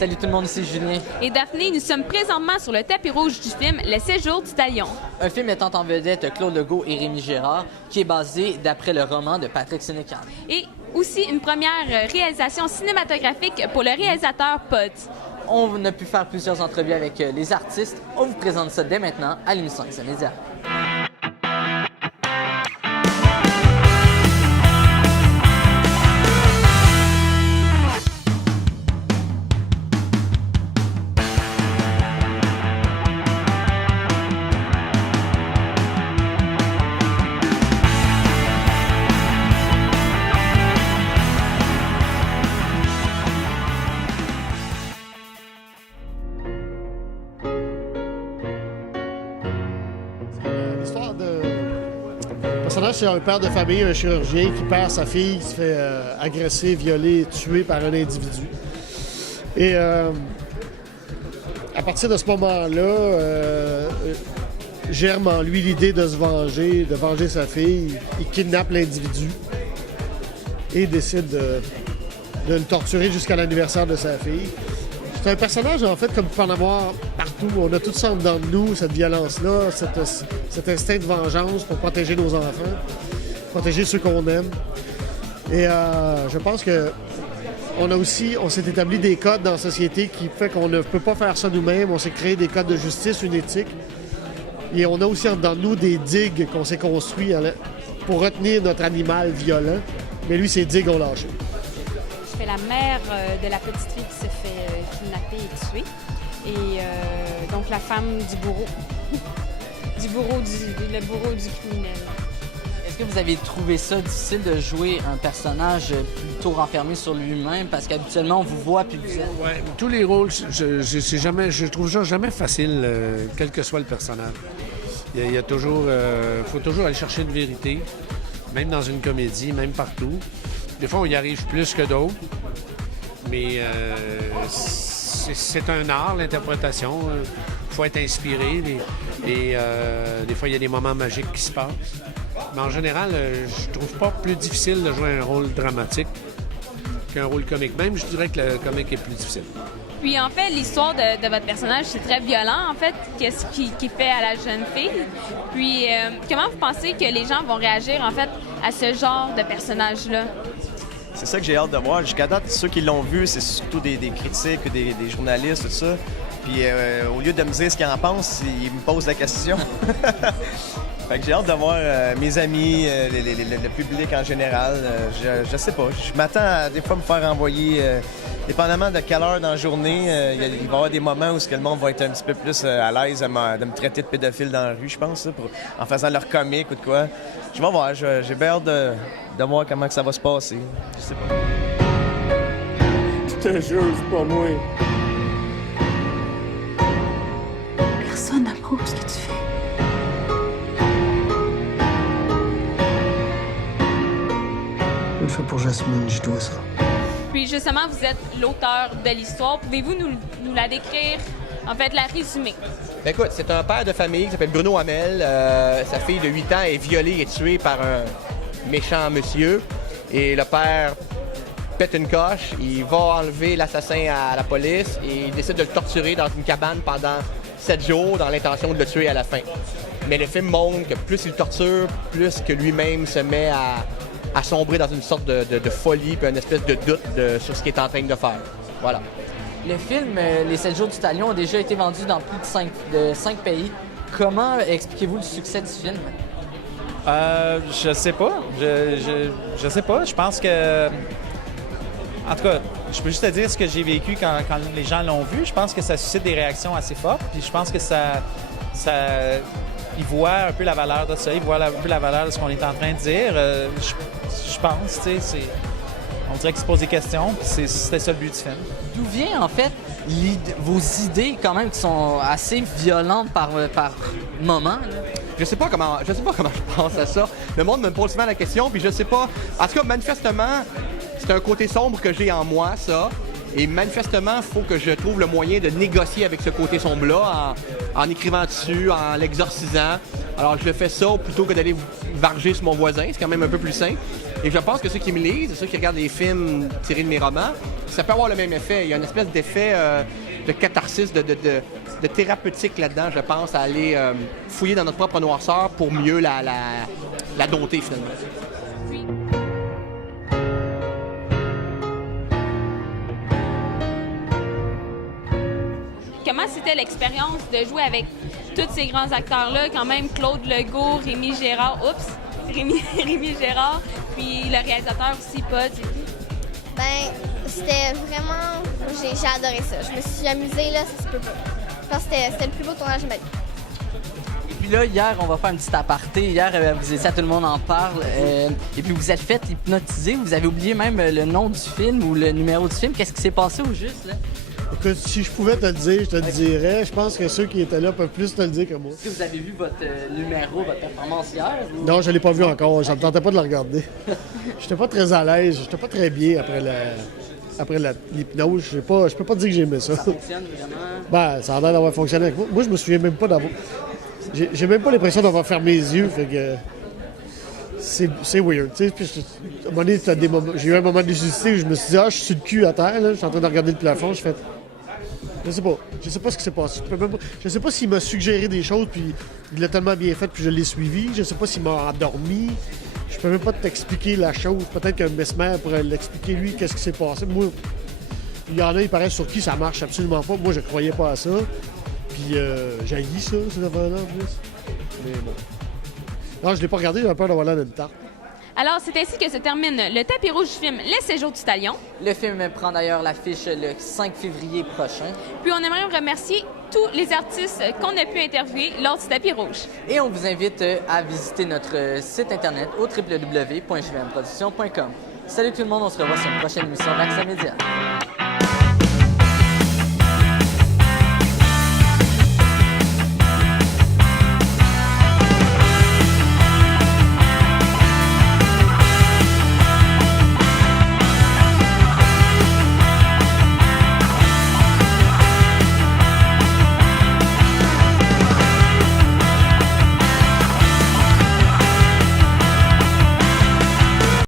Salut tout le monde, ici Julien. Et Daphné, nous sommes présentement sur le tapis rouge du film Le Séjour du Talion. Un film mettant en vedette Claude Legault et Rémi Gérard, qui est basé d'après le roman de Patrick Sénécal. Et aussi une première réalisation cinématographique pour le réalisateur Pod. On a pu faire plusieurs entrevues avec les artistes. On vous présente ça dès maintenant à l'émission X-Média. Le personnage, c'est un père de famille, un chirurgien qui perd sa fille, qui se fait agresser, violer, tuer par un individu. Et à partir de ce moment-là, germe en lui l'idée de se venger, de venger sa fille. Il kidnappe l'individu et décide de le torturer jusqu'à l'anniversaire de sa fille. C'est un personnage, en fait, comme tu peux en avoir partout. On a tout ça en dedans de nous, cette violence-là, cet instinct de vengeance pour protéger nos enfants, protéger ceux qu'on aime. Et je pense que on s'est établi des codes dans la société qui fait qu'on ne peut pas faire ça nous-mêmes. On s'est créé des codes de justice, une éthique. Et on a aussi en dedans de nous des digues qu'on s'est construits pour retenir notre animal violent. Mais lui, ces digues ont lâché. Je fais la mère de la petite fille qui s'est fait kidnapper et tuer. Et donc la femme du bourreau. Le bourreau du criminel. Est-ce que vous avez trouvé ça difficile de jouer un personnage plutôt renfermé sur lui-même? Parce qu'habituellement, on vous voit puis vous êtes... Ouais, tous les rôles, je trouve ça jamais facile, quel que soit le personnage. Il y a toujours... faut toujours aller chercher une vérité, même dans une comédie, même partout. Des fois, on y arrive plus que d'autres, mais c'est un art, l'interprétation. Il faut être inspiré. Et des fois, il y a des moments magiques qui se passent. Mais en général, je trouve pas plus difficile de jouer un rôle dramatique qu'un rôle comique. Même, je dirais que le comique est plus difficile. Puis, en fait, l'histoire de votre personnage, c'est très violent, en fait. Qu'est-ce qu'il fait à la jeune fille? Puis, comment vous pensez que les gens vont réagir, en fait, à ce genre de personnage-là? C'est ça que j'ai hâte de voir. Jusqu'à date, ceux qui l'ont vu, c'est surtout des critiques, des journalistes, tout ça. Puis au lieu de me dire ce qu'ils en pensent, ils me posent la question. Fait que j'ai hâte de voir mes amis, le public en général. Je sais pas. Je m'attends à des fois me faire envoyer, dépendamment de quelle heure dans la journée, il va y avoir des moments où le monde va être un petit peu plus à l'aise de me traiter de pédophile dans la rue, je pense, en faisant leur comique ou de quoi. Je vais voir. J'ai bien hâte de voir comment que ça va se passer. Je sais pas. Je te jure, c'est pas moi. Personne n'approuve ce que tu fais. Une fois pour Jasmine, je dois ça. Puis justement, vous êtes l'auteur de l'histoire. Pouvez-vous nous la décrire, en fait, la résumer? Ben écoute, c'est un père de famille qui s'appelle Bruno Hamel. Sa fille de 8 ans est violée et tuée par un méchant monsieur. Et le père pète une coche, il va enlever l'assassin à la police et il décide de le torturer dans une cabane pendant 7 jours dans l'intention de le tuer à la fin. Mais le film montre que plus il le torture, plus que lui-même se met à sombrer dans une sorte de folie puis une espèce de doute sur ce qu'il est en train de faire. Voilà. Le film Les 7 jours du Talion a déjà été vendu dans plus de 5 pays. Comment expliquez-vous le succès du film? Je sais pas. Je sais pas. Je pense que... En tout cas, je peux juste te dire ce que j'ai vécu quand les gens l'ont vu. Je pense que ça suscite des réactions assez fortes. Puis je pense que ils voient un peu la valeur de ça. Ils voient un peu la valeur de ce qu'on est en train de dire. Je pense, tu sais, on dirait qu'ils se posent des questions. Puis c'était ça le but du film. D'où vient, en fait, vos idées, quand même, qui sont assez violentes par moment, là? Je sais pas comment je pense à ça. Le monde me pose souvent la question, puis je sais pas. En tout cas, manifestement, c'est un côté sombre que j'ai en moi, ça. Et manifestement, il faut que je trouve le moyen de négocier avec ce côté sombre-là en écrivant dessus, en l'exorcisant. Alors, je fais ça plutôt que d'aller varger sur mon voisin. C'est quand même un peu plus sain. Et je pense que ceux qui me lisent, ceux qui regardent les films tirés de mes romans, ça peut avoir le même effet. Il y a une espèce d'effet de catharsis, de thérapeutique là-dedans, je pense, à aller fouiller dans notre propre noirceur pour mieux la dompter, finalement. Comment c'était l'expérience de jouer avec tous ces grands acteurs-là, quand même Claude Legault, Rémi Gérard, Rémi Gérard, puis le réalisateur aussi, Pod et tout? Ben, c'était vraiment... J'ai adoré ça. Je me suis amusée, là, ça se peut pas. Je pense que c'était le plus beau tournage de ma vie. Et puis là, hier, on va faire un petit aparté. Hier, vous étiez à Tout le monde en parle. Et puis vous êtes fait hypnotiser. Vous avez oublié même le nom du film ou le numéro du film. Qu'est-ce qui s'est passé au juste, là? Écoute, si je pouvais te le dire, je te le dirais. Je pense que ceux qui étaient là peuvent plus te le dire que moi. Est-ce que vous avez vu votre numéro, votre performance hier? Ou... Non, je l'ai pas vu encore. Ça me tentais pas de le regarder. J'étais pas très à l'aise. J'étais pas très bien après l'hypnose. Je peux pas dire que j'aimais ça. Ça fonctionne vraiment? Ben, ça a l'air d'avoir fonctionné avec moi. Moi, je me souviens même pas d'avoir... J'ai même pas l'impression d'avoir fermé les yeux, fait que... C'est weird, tu sais. Puis, à un moment donné, j'ai eu un moment de lucidité où je me suis dit, je suis sur le cul à terre, là. Je suis en train de regarder le plafond, je fais... Je sais pas ce qui s'est passé. Je sais pas s'il m'a suggéré des choses, puis il l'a tellement bien fait, puis je l'ai suivi. Je sais pas s'il m'a endormi. Je peux même pas t'expliquer la chose. Peut-être qu'un mesmer pourrait l'expliquer, lui, qu'est-ce qui s'est passé. Moi, il y en a, il paraît, sur qui ça marche absolument pas. Moi, je croyais pas à ça. Puis j'ai haï ça, ces affaires-là, en plus. Mais bon. Non, je l'ai pas regardé, j'avais peur d'avoir l'air d'une tarte. Alors, c'est ainsi que se termine le tapis rouge du film Les Séjours du Talion. Le film prend d'ailleurs l'affiche le 5 février prochain. Puis on aimerait remercier tous les artistes qu'on a pu interviewer lors du tapis rouge. Et on vous invite à visiter notre site internet au www.jvmproduction.com. Salut tout le monde, on se revoit sur une prochaine émission d'Accès Média.